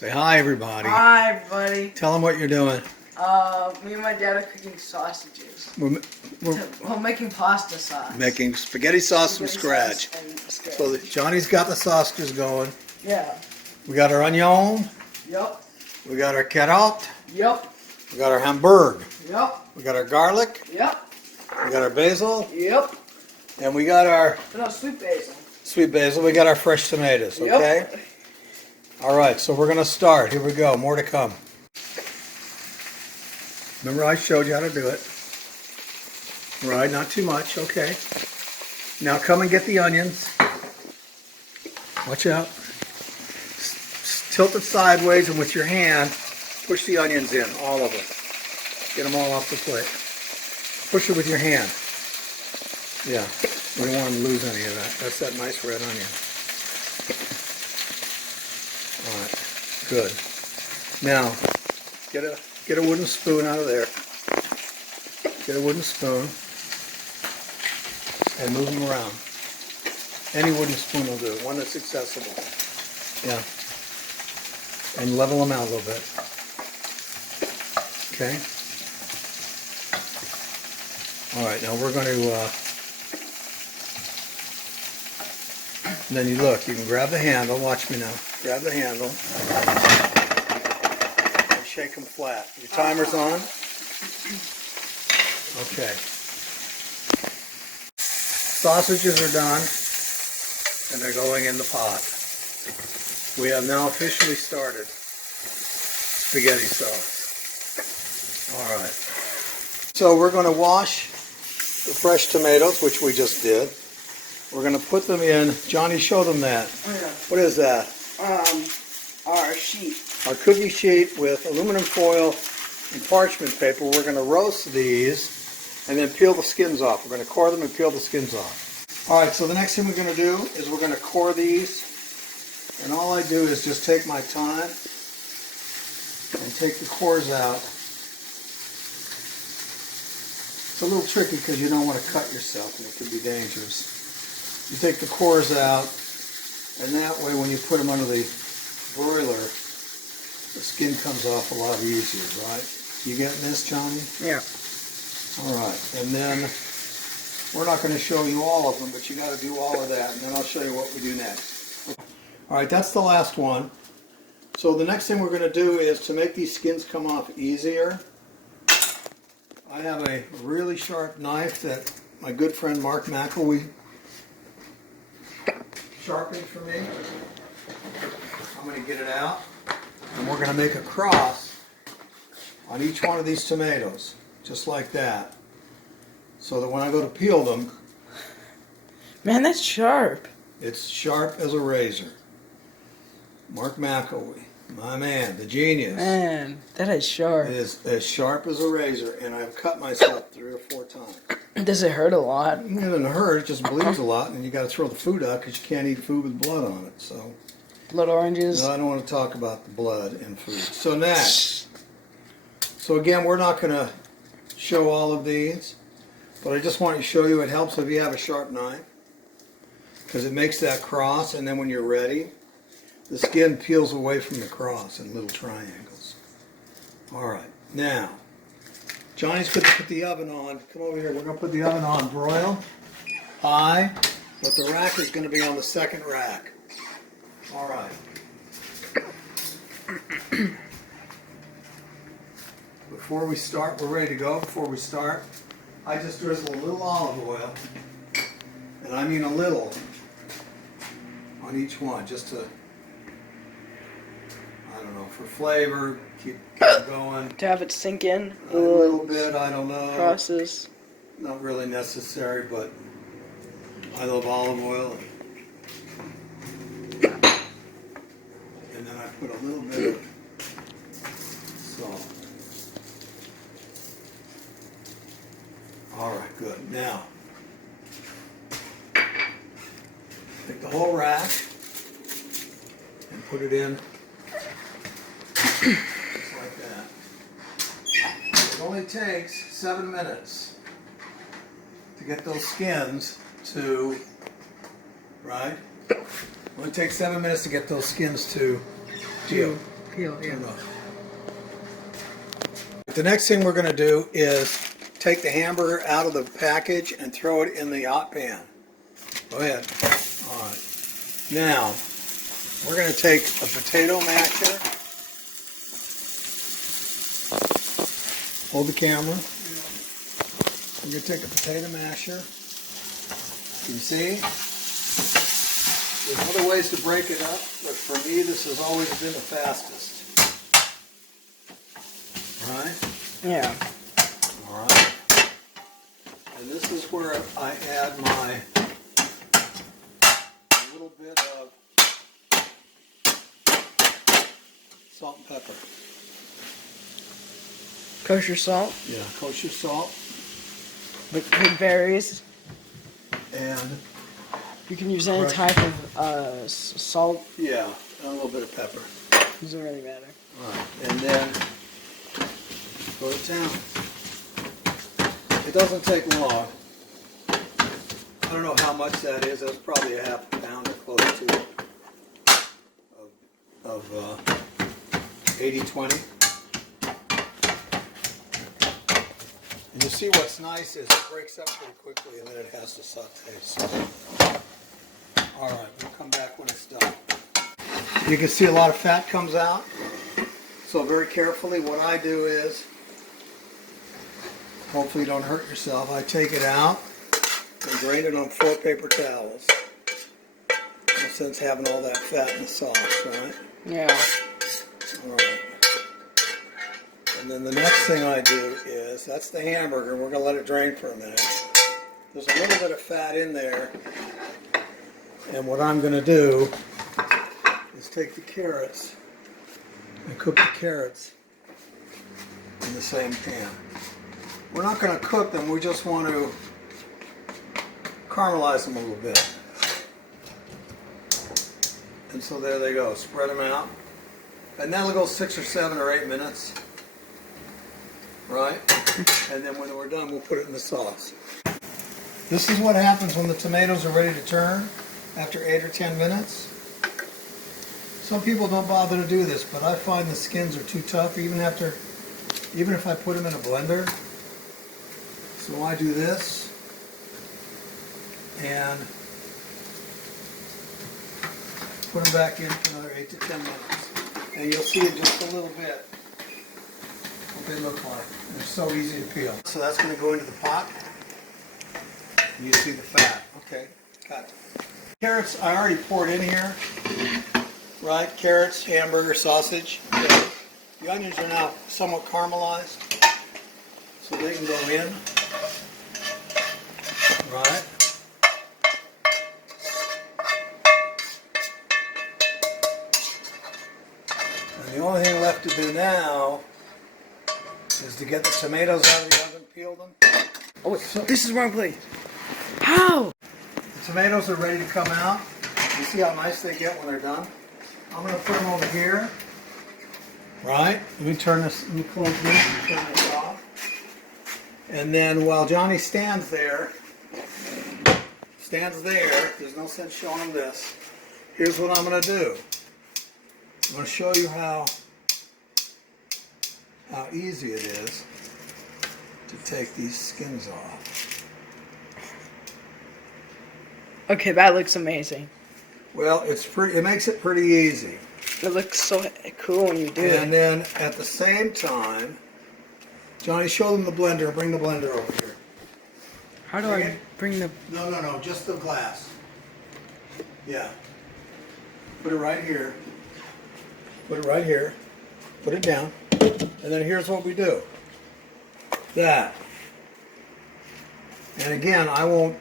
Say hi, everybody. Hi, everybody. Tell them what you're doing. Me and my dad are cooking sausages. We're Making pasta sauce. making spaghetti sauce from scratch. So Johnny's got the sausages going. Yeah. We got our onion. Yep. We got our carrot. Yep. We got our hamburg. Yep. We got our garlic. Yep. We got our basil. Yep. And we got our No, sweet basil. sweet basil. We got our fresh tomatoes. Okay. Yep. All right. So we're gonna start. Here we go. More to come. Remember I showed you how to do it. Right, not too much, okay. Now come and get the onions. Watch out. Tilt it sideways and with your hand, push the onions in, all of them. Get them all off the plate. Push it with your hand. Yeah, we don't want to lose any of that. That's that nice red onion. All right, good. Now, get a wooden spoon out of there. Get a wooden spoon and move them around. Any wooden spoon will do, one that's accessible. Yeah. And level them out a little bit. Okay. All right, now we're going to, then you look, you can grab the handle, watch me now. Grab the handle. Shake them flat. Your timer's on? Okay. Sausages are done, and they're going in the pot. We have now officially started spaghetti sauce. All right. So we're going to wash the fresh tomatoes, which we just did. We're going to put them in. Johnny, show them that. Oh, yeah. What is that? Our sheet. Our cookie sheet with aluminum foil and parchment paper. We're going to roast these and then peel the skins off. We're going to core them and peel the skins off. All right, so the next thing we're going to do is we're going to core these. And all I do is just take my time and take the cores out. It's a little tricky because you don't want to cut yourself and it can be dangerous. You take the cores out, and that way when you put them under the broiler, the skin comes off a lot easier, right? You getting this, Johnny? Yeah. All right, and then we're not going to show you all of them, but you got to do all of that, and then I'll show you what we do next. All right, that's the last one. So the next thing we're going to do is to make these skins come off easier. I have a really sharp knife that my good friend Mark McElwee sharpened for me. I'm going to get it out, and we're going to make a cross on each one of these tomatoes, just like that, so that when I go to peel them, Man, that's sharp. it's sharp as a razor. Mark McElwee, my man, the genius. Man, that is sharp. It is as sharp as a razor, and I've cut myself 3 or 4 times. Does it hurt a lot? It doesn't hurt, it just bleeds a lot, and you got to throw the food out because you can't eat food with blood on it. So, Blood oranges? no, I don't want to talk about the blood in food. So next, so again, we're not going to show all of these, but I just want to show you it helps if you have a sharp knife because it makes that cross, and then when you're ready, the skin peels away from the cross in little triangles. All right, now, Johnny's going to put the oven on. Come over here. We're going to put the oven on broil, high, but the rack is going to be on the second rack. All right. Before we start, we're ready to go. Before we start, I just drizzle a little olive oil, and I mean a little, on each one, just to, I don't know, for flavor, keep going. To have it sink in? A little bit, I don't know. Process. Not really necessary, but I love olive oil. And then I put a little bit of salt. All right, good. Now, take the whole rack and put it in just like that. It only takes 7 minutes to get those skins to, right? It only takes 7 minutes to get those skins to Peel, yeah. The next thing we're going to do is take the hamburger out of the package and throw it in the hot pan. Go ahead. All right. Now, we're going to take a potato masher. Hold the camera. We're going to take a potato masher. You can see? There's other ways to break it up, but for me, this has always been the fastest. Right? Yeah. All right. And this is where I add my little bit of salt and pepper. Kosher salt. Yeah, kosher salt. With berries. And You can use any type of salt. yeah, and a little bit of pepper. Doesn't really matter. All right. And then go to town. It doesn't take long. I don't know how much that is. That's probably a half a pound or close to it of 80-20. And you see what's nice is it breaks up pretty quickly and then it has to saute. So, all right, we'll come back when it's done. You can see a lot of fat comes out. So very carefully, what I do is, hopefully you don't hurt yourself, I take it out and drain it on 4 paper towels. No sense having all that fat in the sauce, right? Yeah. All right. And then the next thing I do is, that's the hamburger, and we're going to let it drain for a minute. There's a little bit of fat in there, and what I'm going to do is take the carrots and cook the carrots in the same pan. We're not going to cook them, we just want to caramelize them a little bit. And so there they go, spread them out. And that'll go 6 or 7 or 8 minutes. Right? And then when we're done, we'll put it in the sauce. This is what happens when the tomatoes are ready to turn after 8 or 10 minutes. Some people don't bother to do this, but I find the skins are too tough even if I put them in a blender. So I do this and put them back in for another 8 to 10 minutes. And you'll see in just a little bit what they look like. They're so easy to peel. So that's going to go into the pot. You see the fat. Okay, got it. Carrots I already poured in here. Right, carrots, hamburger, sausage. Okay. The onions are now somewhat caramelized, so they can go in. Right. And the only thing left to do now is to get the tomatoes out of the oven, peel them. Oh wait, this is wrong place. How? The tomatoes are ready to come out. You see how nice they get when they're done? I'm going to put them over here. Right? Let me turn this, let me close this and turn this off. And then while Johnny stands there, there's no sense showing him this. Here's what I'm going to do. I'm going to show you how easy it is to take these skins off. Okay, that looks amazing. Well, it makes it pretty easy. It looks so cool when you do it. And then at the same time, Johnny, show them the blender. Bring the blender over here. How do I bring the... No, just the glass. Yeah. Put it right here. Put it right here. Put it down. And then here's what we do. That. And again, I won't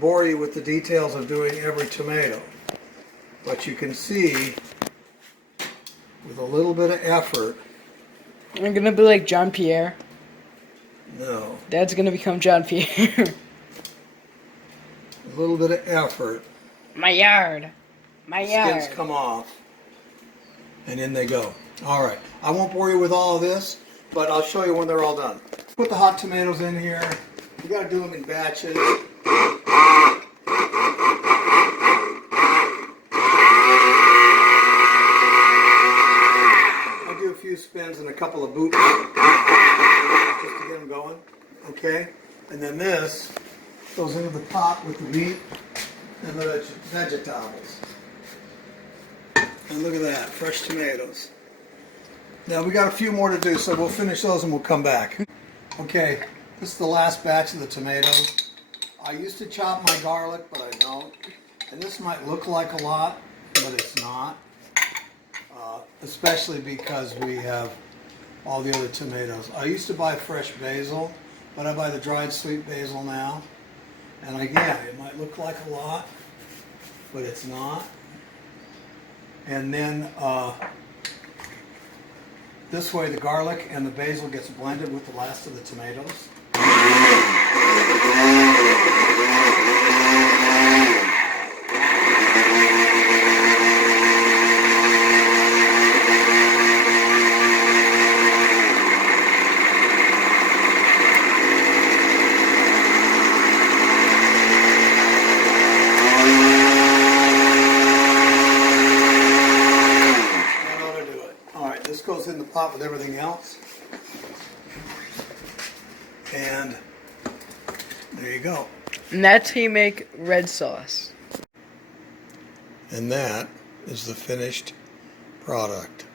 bore you with the details of doing every tomato. But you can see, with a little bit of effort... I'm going to be like John Pierre. No. Dad's going to become John Pierre. A little bit of effort. My yard. My yard. Skins come off. And in they go. Alright. I won't bore you with all of this, but I'll show you when they're all done. Put the hot tomatoes in here. You got to do them in batches. couple of boots just to get them going. Okay, and then this goes into the pot with the meat and the vegetables. And look at that, fresh tomatoes. Now we got a few more to do, so we'll finish those and we'll come back. Okay, this is the last batch of the tomatoes. I used to chop my garlic, but I don't. And this might look like a lot, but it's not. Especially because we have all the other tomatoes. I used to buy fresh basil, but I buy the dried sweet basil now. And again, it might look like a lot, but it's not. And then this way the garlic and the basil gets blended with the last of the tomatoes. Goes in the pot with everything else, and there you go. And that's how you make red sauce. And that is the finished product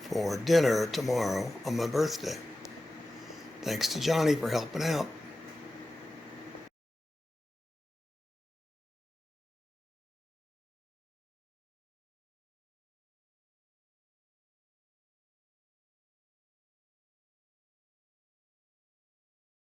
for dinner tomorrow on my birthday. Thanks to Johnnie for helping out.